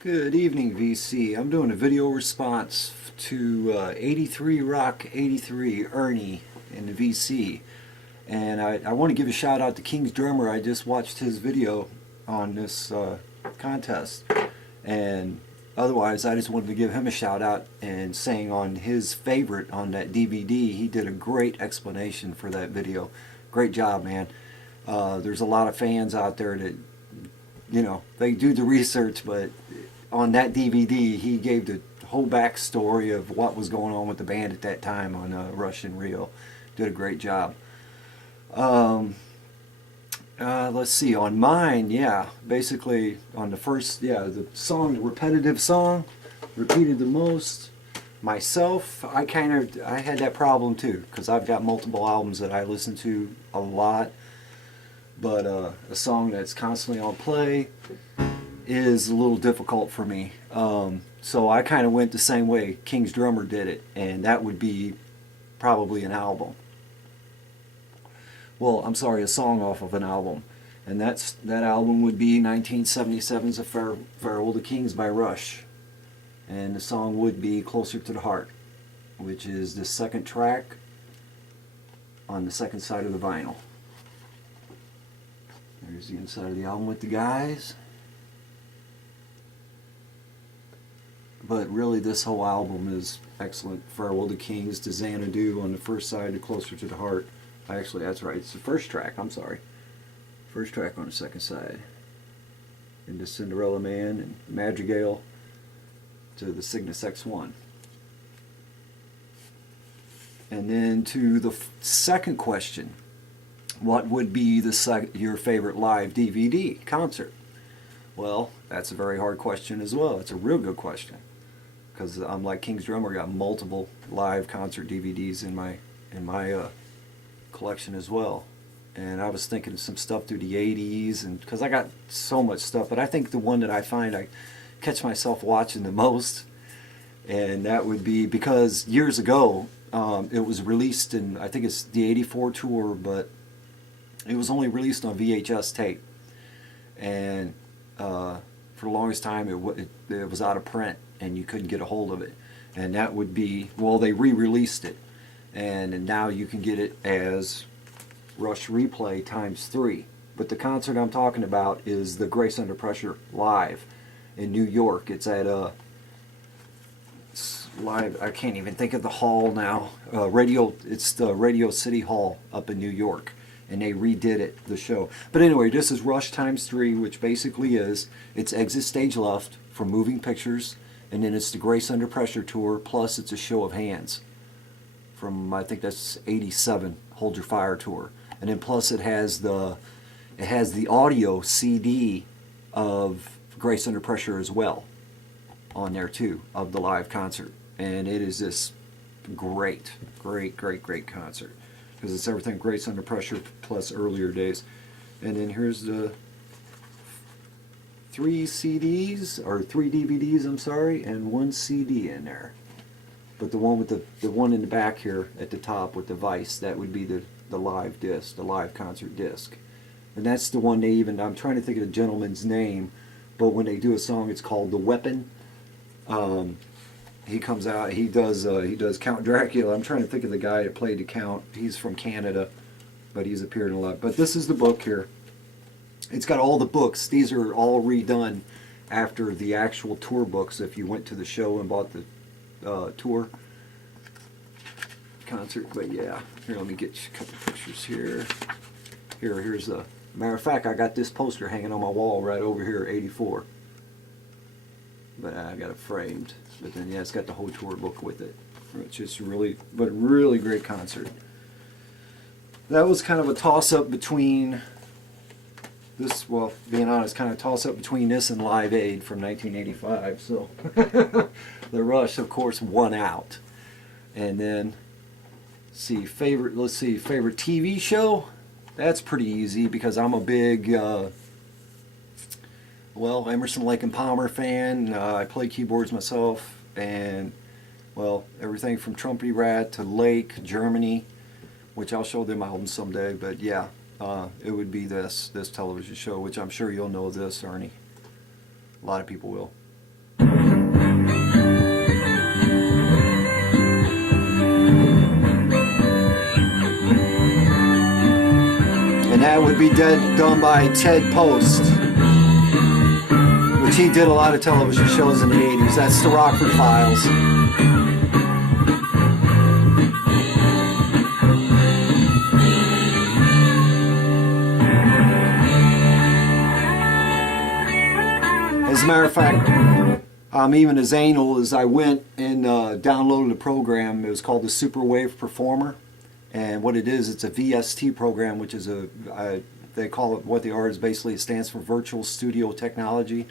Good evening, VC. I'm doing a video response to 83rock83 Ernie in the VC. And I want to give a shout out to King's Drummer. I just watched his video on this contest. And otherwise, I just wanted to give him a shout out and saying on his favorite on that DVD, he did a great explanation for that video. Great job, man. There's a lot of fans out there that, they do the research, but on that DVD, he gave the whole backstory of what was going on with the band at that time on Rush and Reel. Did a great job. Let's see, on mine, basically on the first, the song, the repetitive song, repeated the most. Myself, I had that problem too, because I've got multiple albums that I listen to a lot, but a song that's constantly on play is a little difficult for me. So I kind of went the same way King's Drummer did it, and that would be probably an album. Well, I'm sorry, a song off of an album. And that album would be 1977's A Farewell to Kings by Rush. And the song would be Closer to the Heart, which is the second track on the second side of the vinyl. There's the inside of the album with the guys. But really, this whole album is excellent. Farewell to Kings to Xanadu on the first side to Closer to the Heart. Actually, that's right. It's the first track. I'm sorry. First track on the second side. Into Cinderella Man and Madrigal to the Cygnus X1. And then to the second question. What would be your favorite live DVD concert? Well, that's a very hard question as well. It's a real good question. Because I'm like King's Drummer, got multiple live concert DVDs in my collection as well. And I was thinking of some stuff through the 80s, and because I got so much stuff, but I think the one that I find I catch myself watching the most, and that would be because years ago it was released in, I think it's the 84 tour, but it was only released on VHS tape, and for the longest time it was out of print and you couldn't get a hold of it. And that would be, well, they re-released it, and now you can get it as Rush Replay ×3. But the concert I'm talking about is the Grace Under Pressure live in New York. It's at live, I can't even think of the hall now. It's the Radio City Hall up in New York, and they redid it, the show. But anyway, this is Rush ×3, which basically it's Exit Stage Left from Moving Pictures, and then it's the Grace Under Pressure tour, plus it's a Show of Hands from, I think that's 87, Hold Your Fire tour. And then plus it has the audio CD of Grace Under Pressure as well on there too, of the live concert. And it is this great concert, because it's everything Grace Under Pressure plus earlier days. And then here's the 3 CDs, or 3 DVDs, I'm sorry, and 1 CD in there. But the one with the one in the back here at the top with the Vice, that would be the live disc, the live concert disc. And that's the one I'm trying to think of the gentleman's name, but when they do a song, it's called The Weapon. He comes out, he does Count Dracula. I'm trying to think of the guy that played the Count. He's from Canada, but he's appeared in a lot. But this is the book here. It's got all the books. These are all redone after the actual tour books if you went to the show and bought the tour concert. But yeah, here, let me get you a couple pictures here. Here's the matter of fact, I got this poster hanging on my wall right over here, 84, but I got it framed. But then yeah, it's got the whole tour book with it. It's just really great concert. That was kind of a toss-up between this, well, being honest, kind of toss-up between this and Live Aid from 1985. So the Rush, of course, won out. And then let's see favorite TV show. That's pretty easy because I'm a big Emerson, Lake and Palmer fan. I play keyboards myself, and well, everything from Trumpy Rat to Lake, Germany, which I'll show them albums someday. But yeah, it would be this television show, which I'm sure you'll know this, Ernie. A lot of people will. that would be done by Ted Post, which he did a lot of television shows in the 80s. That's the Rockford Files. As a matter of fact, I'm even as anal as I went and downloaded a program. It was called the Superwave Performer. And what it is, it's a VST program, which is they call it, what they are is basically, it stands for Virtual Studio Technology.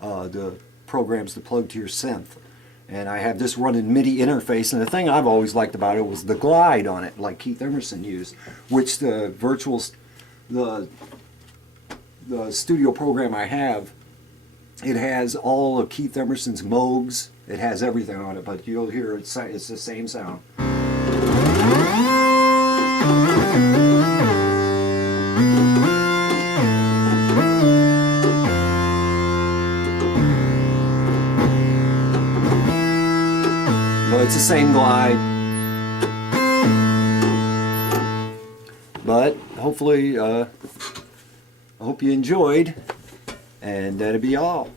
The program's to plug to your synth. And I have this running MIDI interface, and the thing I've always liked about it was the glide on it, like Keith Emerson used, which the studio program I have, it has all of Keith Emerson's Moogs. It has everything on it, but you'll hear it's the same sound. But it's the same glide. But hopefully, I hope you enjoyed. And that'll be all.